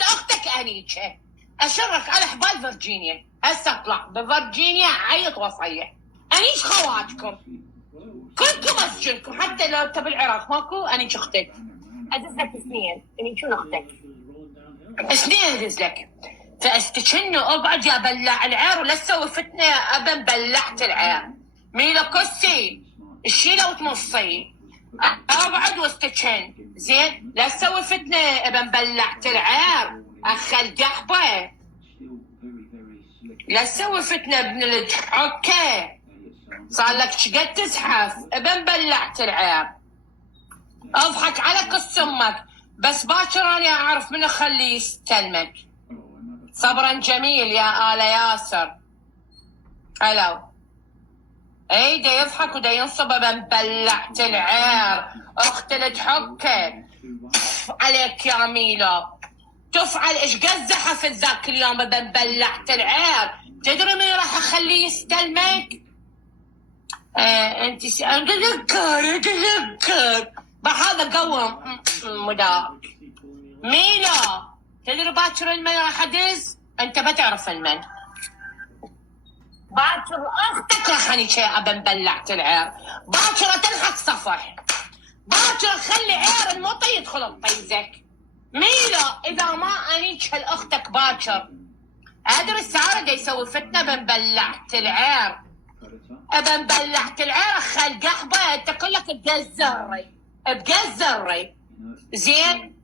اختك انيكه اشرك على حبال فيرجينيا، هسه اطلع بفرجينيا عيط وصيح. انيش خواتكم كلكم اسجنكم، حتى لو انت بالعراق ماكو انيش اختك. ادز لك سنين، اني شنو اختك؟ سنين ادز لك. فاستشنوا اقعد يا بلع العير ولا تسوي فتنه ابا بلعت العير. ميلا كسي الشيله وتمصي. اقعد واستشن زين، لا تسوي فتنه ابا بلعت العير اخل قحبه. لا تسوي فتنه ابن الحكه. صار لك شقد تزحف ابا بلعت العير. اضحك على قص امك، بس باكر انا اعرف من اخليه يستلمك. صبرا جميل يا آل ياسر. الو اي دا يضحك ودا ينصب بلعت العير. اخت تحكه عليك يا ميلو. تفعل ايش قد زحفت ذاك اليوم بلعت العير. تدري من راح اخليه يستلمك؟ انت تذكر بهذا قوم مداك ميلو. تدري باكر المن راح ادز؟ انت بتعرف المن. باكر اختك راح اني ابن بلعت العير. باكر تلحق صفح. باكر خلي عير المطي يدخل الطيزك. ميلو اذا ما انيك اختك باكر ادري السعاره دا يسوي فتنه ابن بلعت العير. ابن بلعت العير خل قحبه انت كلك بقزري بقزري زين.